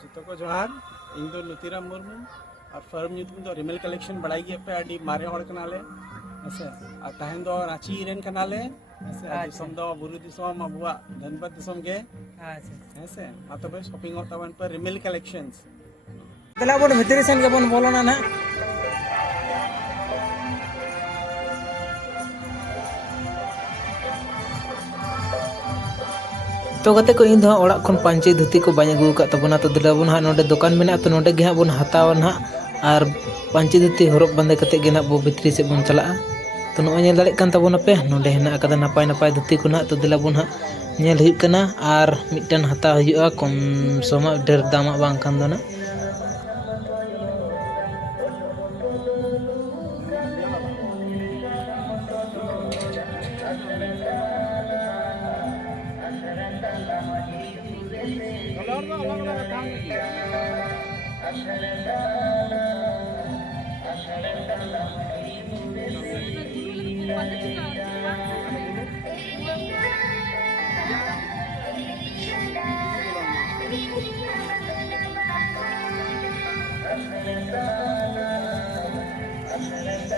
जितो को जोहार इन दो लुतीराम मुर्मू और फर्म ᱧᱩᱛᱩᱢ ᱫᱚ রিমেল কালেকশন ᱵᱟᱲᱟᱭ ᱜᱮᱭᱟ ᱯᱮ ᱟᱹᱰᱤ ᱢᱟᱨᱮ ᱦᱚᱲ ᱠᱟᱱᱟᱞᱮ ᱦᱮᱸᱥᱮ ᱟᱨ ᱛᱟᱦᱮᱱ ᱫᱚ ᱨᱟᱸᱪᱤ ᱨᱮᱱ ᱠᱟᱱᱟᱞᱮ ᱦᱮᱸᱥᱮ ᱫᱤᱥᱚᱢ ᱫᱚ ᱵᱩᱨᱩ ᱫᱤᱥᱚᱢ ᱟᱵᱚᱣᱟᱜ ᱫᱷᱟᱱᱵᱟᱫ ᱫᱤᱥᱚᱢ ᱜᱮ ᱦᱮᱸᱥᱮ ᱢᱟ ᱛᱚᱵᱮ ᱥᱚᱯᱤᱝ ᱚᱜ ᱛᱟᱵᱚᱱ ᱯᱮ রিমেল কালেকশনস ᱛᱟᱦᱞᱮ ᱟᱵᱚ ᱵᱷᱤᱛᱨᱤ ᱥᱮᱱ ᱜᱮᱵᱚᱱ ᱵᱚᱞᱚᱱᱟ ᱱᱟᱦᱟᱜ तो गते को इन ओड़ा खन पांची धुती को बाñ अगू का तबना तो दिलाबन हा नोडे दुकान मेना तो नोडे गे हा बन हताव ना और पांची धुती हरब बांधे कते गे ना बो भितरी से बन चला तो नो नेल दाड़े कान तबना पे नोडे हेना कदा नपाय नपाय धुती को ना तो दिलाबन हा नेल हुई कना और मिटन हता हुआ कम समा ढेर दामा बांग खान दो ना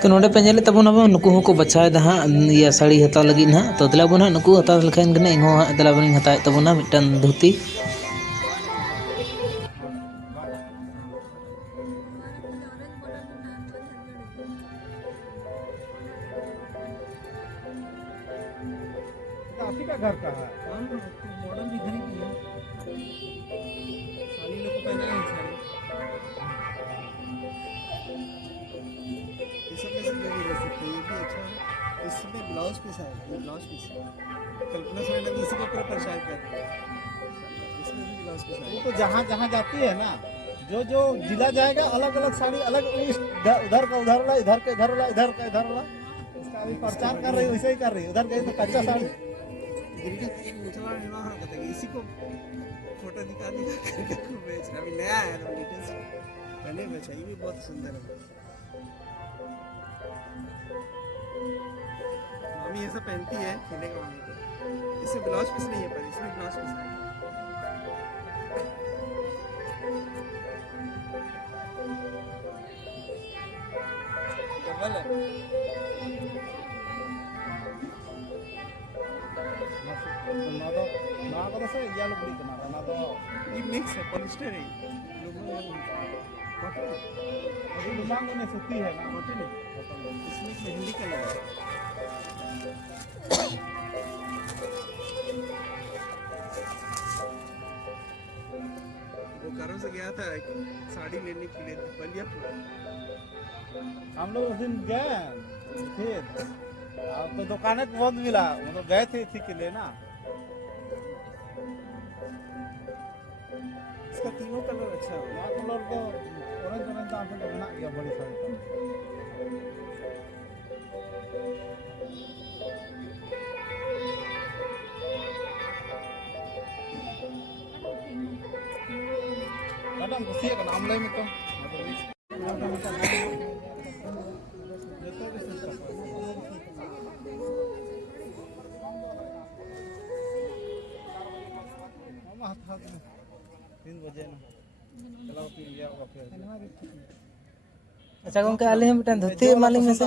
तो नोडे पे नेले तबना बो नुकु को बचाय दा हा या साड़ी हता लगी ना तो दिलाबन हा नुकु हता लखन गने इंगो हा दिलाबन हता तबना मिटन धुती आपी का घर का है मॉडल भी खरीद लिया साड़ी लोग को पहना है साड़ी ये सब कैसे ले ले सकते हैं ये भी अच्छा है इसमें ब्लाउज पीस है ये ब्लाउज पीस है कल्पना सोना भी इसी के ऊपर प्रचार कर रही है इसमें भी ब्लाउज पीस है वो तो जहाँ जहाँ जाती है ना जो जो जिला जाएगा अलग अलग साड़ी अलग उधर का उधर वाला इधर का इधर वाला इधर का इधर वाला इसका अभी प्रचार कर रही है वैसे ही कर रही है उधर गई तो कच्चा साड़ी इसी को फोटो दिखाने का बेच रहा अभी नया है तो लेटेस्ट पहले बेचा ये भी बहुत सुंदर है मम्मी ऐसा पहनती है खेलने का मम्मी को इसमें ब्लाउज पीस नहीं है पर इसमें ब्लाउज पीस है डबल है ना तो से या लोग नहीं करना ना तो ये मिक्स है पॉलिस्टर है कॉटन अभी लुमांग में सूती है ना कॉटन है इसमें मेहंदी कलर है बोकारो से गया था साड़ी लेने के लिए बलियापुर हम लोग उस दिन गए फिर तो दुकानें बहुत मिला मतलब गए थे इसी के लिए ना इसका तीनों कलर अच्छा है यहाँ कलर तो ऑरेंज ऑरेंज दाम से बना गया बड़ी सारी मैडम खुशी का नाम ले में तो अच्छा गंके आले हम मिटन धुती मालिक में से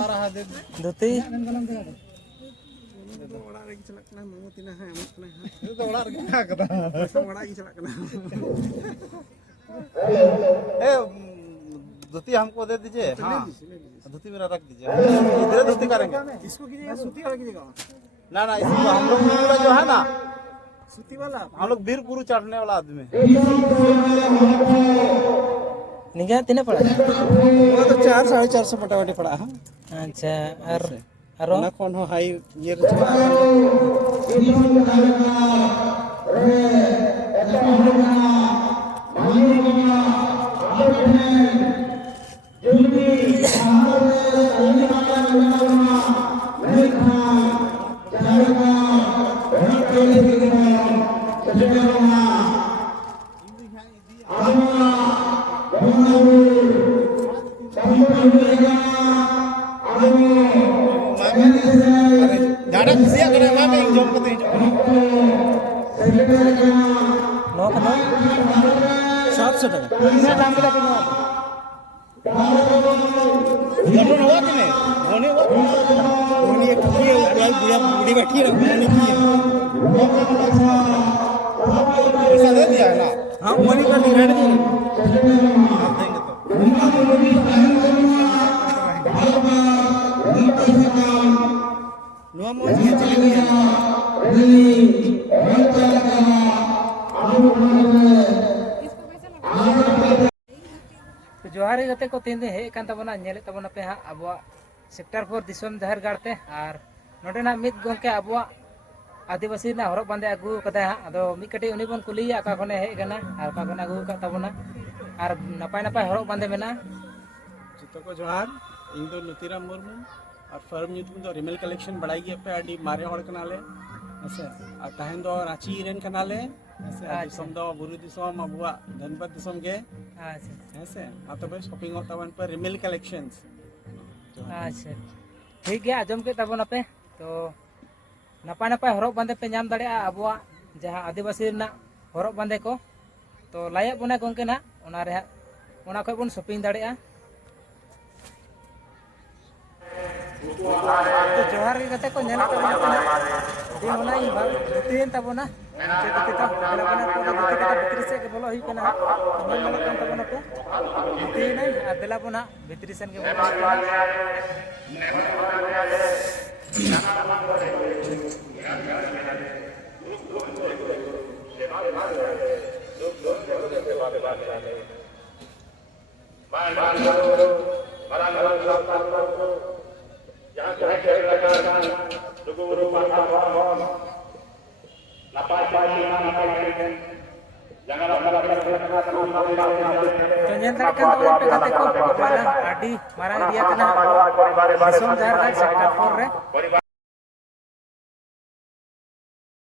धुती ओड़ा रे चलक ना ममो तिना है अमत ना है तो बड़ा क्या करता पैसा ओड़ा की चलक ना ए धोती हमको दे दीजिए हाँ धोती मेरा रख दीजिए इधर धोती करेंगे इसको कीजिएगा सूती वाला कीजिएगा ना ना इसको हम लोग पूरा जो है ना सूती वाला हम लोग वीर गुरु चढ़ने वाला आदमी निगा तिने पड़ा वो तो 400-450 फटाफट पड़ा है अच्छा और ना कौन हो हाई ये गाड़ा खुशियाँ करे मैं जॉब करते हैं 700 250 টাকা ᱛᱤᱱᱟᱹᱜ ᱫᱟᱢ ᱠᱮᱫᱟ ᱯᱮ ᱱᱚᱣᱟ लड्डू हुआ कि नहीं होने हुआ होने एक की बुढ़ा बुढ़ा बूढ़ी बैठी है होने की है पैसा दे दिया है ना हाँ मनी कर दी रेडी दी आप देंगे तो नुआ मोज ये चली गई है तो जोहार गते को तीन दिन हेज कान तबना नेले तबना पे हाँ अब सेक्टर 4 दिसम जहर गाड़ते और नोडेना मिद गोंके अब आदिवासी ना हरब बांधे अगू कदा हाँ अदो मिद कटी उनी बन कुलिया का खने हेज गना और का खने अगू का तबना और नपाय नपाय हरब बांधे मेना जितो को जोहार इन दो नुतीराम मुर्मू और फर्म ᱧᱩᱛᱩᱢ ᱫᱚ রিমেল কালেকশন ᱵᱟᱲᱟᱭ ᱜᱮᱭᱟ ᱯᱮ ᱟᱹᱰᱤ ᱢᱟᱨᱮ ᱦᱚᱲ ᱠᱟᱱᱟᱞᱮ ᱦᱮᱸᱥᱮ ᱟᱨ ᱛᱟᱦᱮᱱ ᱫᱚ ᱨᱟᱸᱪᱤ ᱨᱮᱱ ᱠᱟᱱᱟᱞᱮ ᱦᱮᱸᱥᱮ ᱟᱨ ᱫᱤᱥᱚᱢ ᱫᱚ ᱵᱩᱨᱩ ᱫᱤᱥᱚᱢ ᱟᱵᱚᱣᱟᱜ ᱫᱷᱟᱱᱵᱟᱫ ᱫᱤᱥᱚᱢ ᱜᱮ अच्छा ᱦᱮᱸᱥᱮ ᱢᱟ ᱛᱚᱵᱮ ᱥᱚᱯᱤᱝ ᱚᱜ ᱛᱟᱵᱚᱱ ᱯᱮ রিমেল কালেকশনস अच्छा ठीक गया आजम के तबना पे तो नपाय नपाय हरब बांधे पे नाम दाड़े अब जहाँ आदिवासी ना हरब बांधे को तो लाया बना गोंके ना ओना रे ओना खय बन शॉपिंग दाड़े तो जोहार के कते को नेल तबना दी होना इन भाग दुतीन तबना जे दुती तो बेला बना को दुती के भितरी से के बोलो ही कना नेल नेल कोन तबना पे दुती नहीं आ बेला बना भितरी सेन के बोलो तो ñen dara kan tawon pe kate ko mana adi marang dia kena disom jar kan sektor 4 re